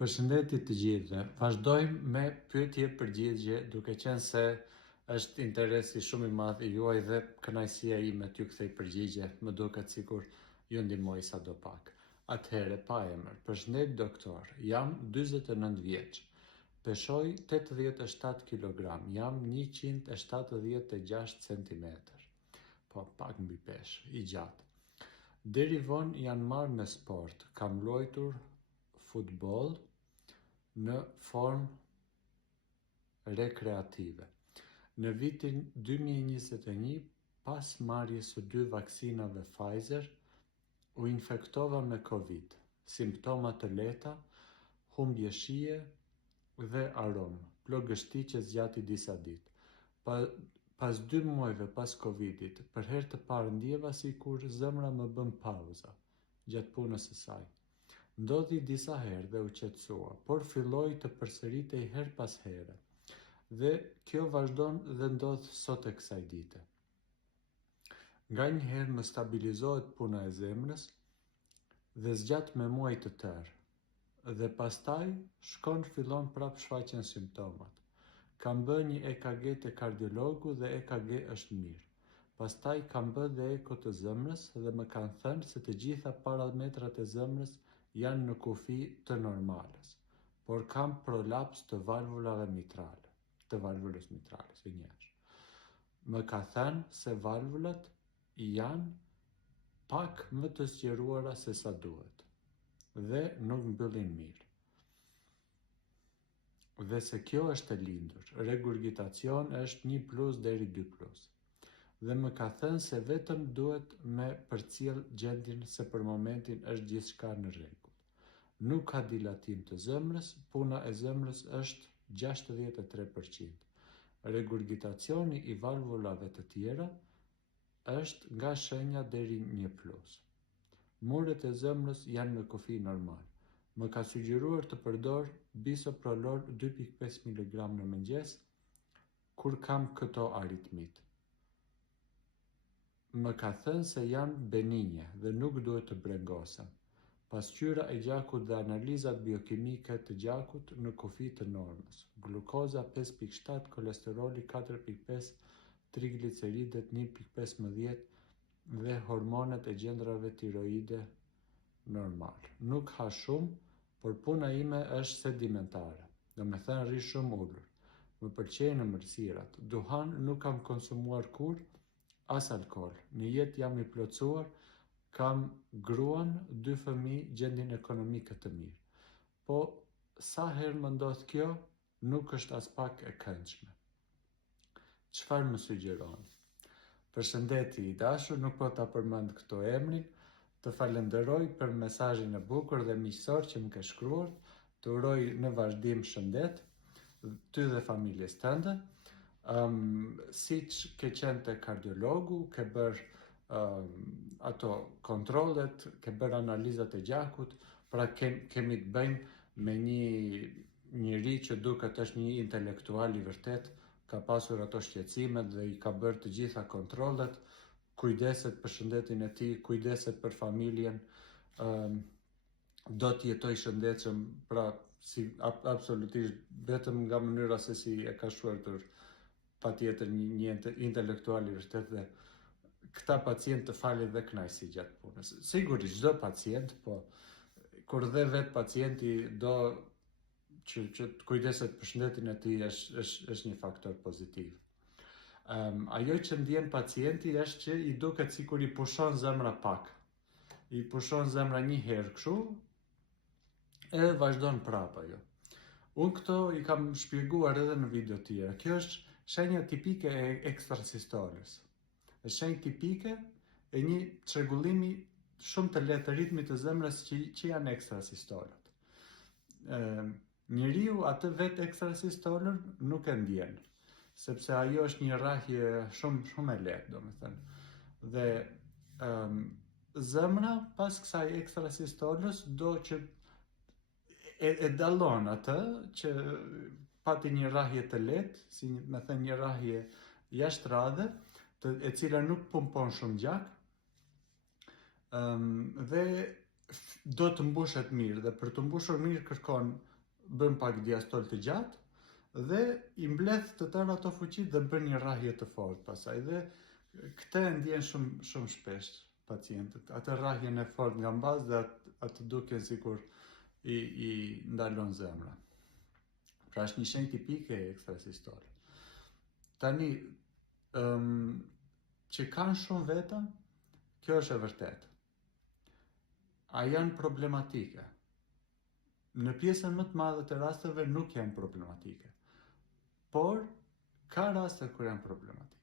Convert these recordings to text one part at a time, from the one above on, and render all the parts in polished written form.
Përshëndetje të gjithëve. Vazhdojmë me pyetje përgjigje, duke qenë se është interesi shumë i madh i juaj dhe kënaqësia ime t'ju kthej përgjigje, më duket sikur ju ndihmoj sadopak. Atëherë, pa emër. Përshëndetje doktor, jam 49 vjeç. Peshoj 87 kg, jam 176 cm. Po, pak mbi peshë, i gjatë. Deri vonë janë marrë me sport, kam luajtur futboll në formë rekreative. Në vitin 2021, pas marrjes së 2 vaksinave Pfizer, u infektova me Covid, simptoma të lehta, humbje shije dhe aromë, plogështiqe zgjati disa ditë. Pas 2 muajve pas Covidit, për herë të parë ndjeva sikur zemra më bën pauza gjatë punës së saj. Ndodhi disa herë dhe u qetësua, por filloi të përsëritej her pas here. Dhe kjo vazhdon dhe ndodh sot e kësaj dite. Nganjëherë më stabilizohet puna e zemrës dhe zgjat me muaj të tërë. Dhe pastaj fillon prap shfaqen simptomat. Kam bërë një EKG te kardiologu dhe EKG është mirë. Pastaj kam bërë dhe eko të zemrës dhe më kanë thënë se të gjitha parametrat e zemrës janë në kufi të normales, por kam prolaps të valvulave mitrale, të valvulës mitrale, së njesh. Më ka thënë se valvulat janë pak më të sqaruara se sa duhet dhe nuk mbyllin mirë. Dhe se kjo është e lindur, regurgitacion është 1+ deri 2+. Dhe më ka thënë se vetëm duhet me përcjell gjendjen se për momentin është gjithçka në rregull. Nuk ka dilatim të zemrës, puna e zemrës është 63%. Regurgitacioni i valvulave të tjera është nga shenja deri 1+. Muret e zemrës janë në kufi normal. Më ka sugjeruar të përdor bisoprolol 2.5 mg në mëngjes kur kam këto aritmit. Më ka thënë se janë benigne dhe nuk duhet të brengosem. Pasqyra e gjakut dhe analizat biokimike të gjakut në kufi të normës. Glukoza 5.7, kolesteroli 4.5, trigliceridet 1.15 dhe hormonet e gjendrave tiroide normal. Nuk ha shumë, por puna ime është sedimentare, do me thënë rri shumë ullur. Më pëlqejnë ëmbëlsirat, duhan nuk kam konsumuar kur, as alkool. Në jetë jam i plotësuar, kam gruan, 2 fëmijë, gjendjen ekonomike të mirë. Po sa herë më ndodh kjo, nuk është as pak e këndshme. Çfarë më sugjeroni? Përshëndetje i dashur, nuk po ta përmend këto emrin. Të falenderoj për mesazhin e bukur dhe miqësor që më ke shkruar. Të uroj në vazhdim shëndet, ty dhe familjes tënde. Siç ke qenë te kardiologu, ke bërë ato kontrollet, ke bërë analizat e gjakut, pra kemi të bëjmë me një njeri që duket është një intelektual i vërtet, ka pasur ato shqetësimet dhe i ka bërë të gjitha kontrollet, kujdeset për shëndetin e tij, kujdeset për familjen, do të jetoj shëndetshëm, pra absolutisht vetëm nga mënyra se si e ka shkuar patjetër një intelektual i vërtet dhe këta pacient të falin dhe kënaqësi gjatë punës. Sigurisht çdo pacient, po kur dhe vet pacienti do që të kujdeset për shëndetin e tij është një faktor pozitiv. Ajo që ndjen pacienti është që i duket sikur i pushon zemra pak. I pushon zemra një herë kështu, edhe vazhdon prapë ajo. Unë këto i kam shpjeguar edhe në video tjera. Kjo është shenja tipike e ekstrasistolës. Është shenjë tipike e një çrregullimi shumë të lehtë të ritmit të zemrës që janë ekstrasistolat. Njeriu atë vetë ekstrasistolën nuk e ndjen, sepse ajo është një rrahje shumë e lehtë, domethënë. Dhe zemra pas kësaj ekstrasistolës do që e dallon atë që pati një rrahje të lehtë, si me thënë një rrahje jashtë radhe, e cila nuk pumpon shumë gjak, dhe do të mbushet mirë dhe për të mbushur mirë bën pak diastol të gjatë dhe i mbledh të tërë ato fuqit dhe bën një rrahje të fortë pasaj dhe këtë e ndjen shumë shpesh pacientët, atë rrahjen e fortë nga mbas dhe atë duke sikur i ndalon zemra. Pra është një shenjë tipike e ekstrasistole. Tani, që kanë shumë veta, kjo është e vërtetë. A janë problematike? Në pjesën më të madhe të rasteve nuk janë problematike, por ka raste kur janë problematike.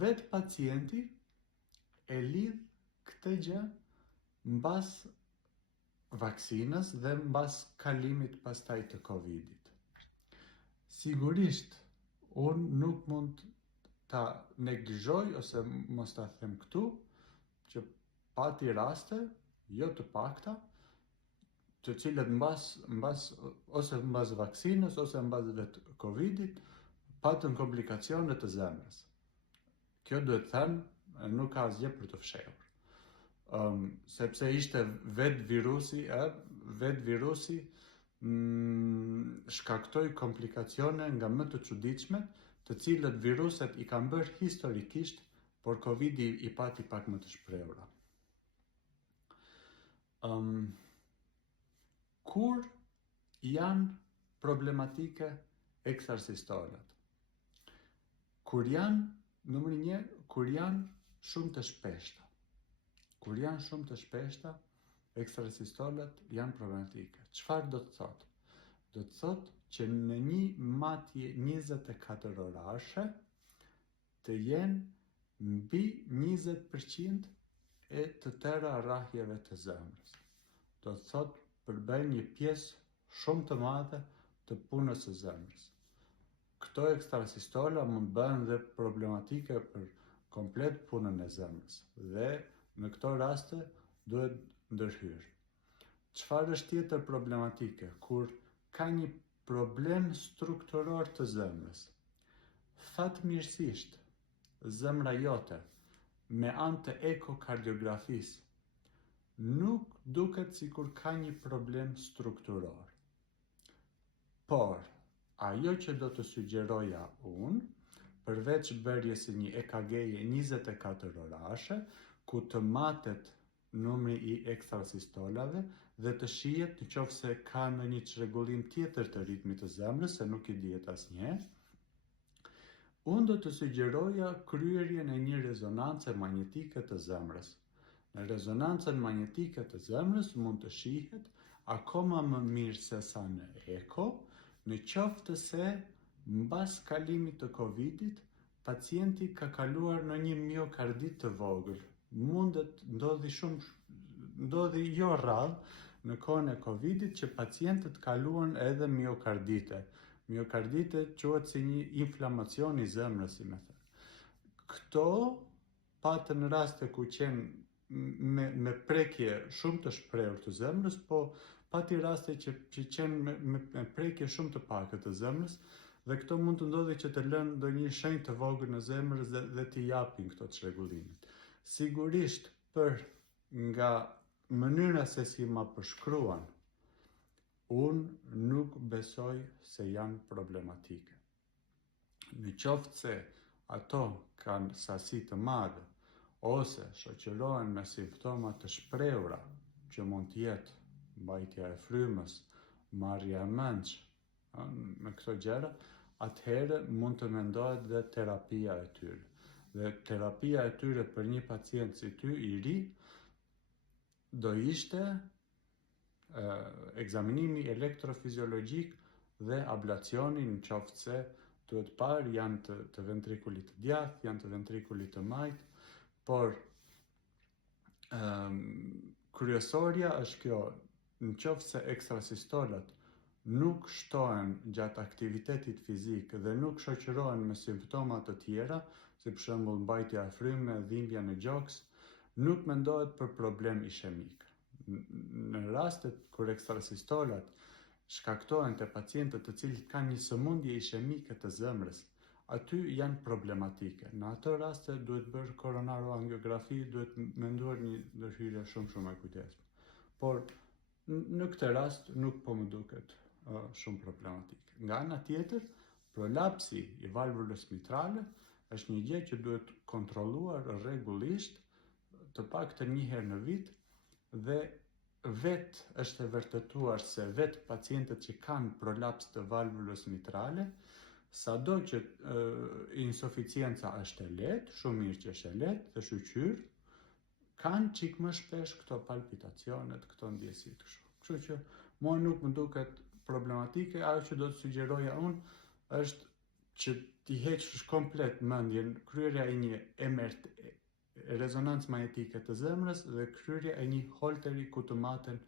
Vetë pacienti e lidh këtë gjë mbas vaksinës dhe mbas kalimit pastaj të Covidit. Sigurisht, unë nuk mund ta neglizhoj ose mos ta them këtu, që pati raste, jo të pakta, të cilët ose mbas vaksinës ose mbas vetë Covidit, patën komplikacione të zemrës. Kjo duhet thënë, nuk ka asgjë për të fshehur. Sepse ishte vetë virusi shkaktoi komplikacione nga më të çuditshme, të cilët viruset i kanë bërë historikisht, por Covidi i pati pak më të shprehura. Kur janë problematike ekstrasistolat? Kur janë, numri 1, kur janë shumë të shpeshta. Kur janë shumë të shpeshta, ekstrasistolat janë problematike. Çfarë do të thotë? Do të thotë që në një matje 24 orashe të jenë mbi 20% e të tëra rrahjeve të zemrës. Do të thotë përbën një pjesë shumë të madhe të punës së zemrës. Këto ekstrasistola mund bëhen dhe problematike për komplet punën e zemrës dhe në këto raste duhet ndërhyrë. Çfarë është tjetër problematike? Kur ka një problem strukturor të zemrës. Fatmirësisht, zemra jote me anë të ekokardiografisë nuk duket sikur ka një problem strukturor. Por, ajo që do të sugjeroja unë, përveç bërjes së një EKG-je 24 orashe, ku të matet numri i ekstrasistolave dhe të shihet nëse ka ndonjë çrregullim tjetër të ritmit të zemrës, se nuk i dihet asnjëherë, unë do të sugjeroja kryerjen e një rezonance magnetike të zemrës. Në rezonancën magnetike të zemrës mund të shihet akoma më mirë se sa në eko, në qoftë se mbas kalimit të Covidit, pacienti ka kaluar në një miokardit të vogël. Mundet ndodhi jo rrallë në kohën e Covidit që pacientët kaluan edhe miokardite. Miokardite quhet si një inflamacion i zemrës, si më thënë. Këto patën raste ku qenë me prekje shumë të shprehur të zemrës, po pati raste që qenë me prekje shumë të pakët të zemrës, dhe këto mund të ndodhi që të lënë ndonjë shenjë të vogël në zemrës dhe të japin këto çrregullimet. Sigurisht, nga mënyra se si ma përshkruan, unë nuk besoj se janë problematike. Në qoftë se ato kanë sasi të madhe, ose shoqërohen me simptoma të shprehura, që mund të jetë mbajtja e frymës, marrja e mendsh, me këto gjëra, atëherë mund të mendohet dhe terapia e tyre. Dhe terapia e tyre për një pacient si ty i ri do ishte ekzaminimi elektrofiziologjik dhe ablacioni, në qoftë se duhet parë janë të ventrikulit të djathtë, janë të ventrikulit të majt, por kryesorja është kjo, në qoftë se ekstrasistolat nuk shtohen gjatë aktivitetit fizik dhe nuk shoqërohen me simptoma të tjera, si për shembull mbajtja e fryme, dhimbja në gjoks, nuk mendohet për problem ishemik. Në rastet kur ekstrasistolat shkaktohen te pacientët të cilët kanë një sëmundje ishemike të zemrës, aty janë problematike. Në ato raste duhet bërë koronaroangiografi, duhet menduar një ndërhyrje shumë e kujdesshme. por në këtë rast nuk po më duket shumë problematike. Nga ana tjetër, prolapsi i valvulës mitrale është një gjë që duhet kontrolluar rregullisht, të paktën një herë në vit, dhe është e vërtetuar se pacientët që kanë prolaps të valvulës mitrale, sado që insuficienca është e lehtë, shumë mirë që është e lehtë dhe shqyr, kanë çik më shpesh këto palpitacionet, këto ndjesitë kështu. Kështu që mua nuk më duket problematike. Ajo që do të sugjeroja unë është që t'i heqësh komplet mendjen kryerja e një rezonancë magnetike të zemrës dhe kryerja e një holteri ku të maten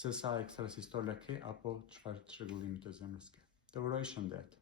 se sa ekstrasistole ke apo çfarë çrregullimi të zemrës ke. Të uroj shëndet.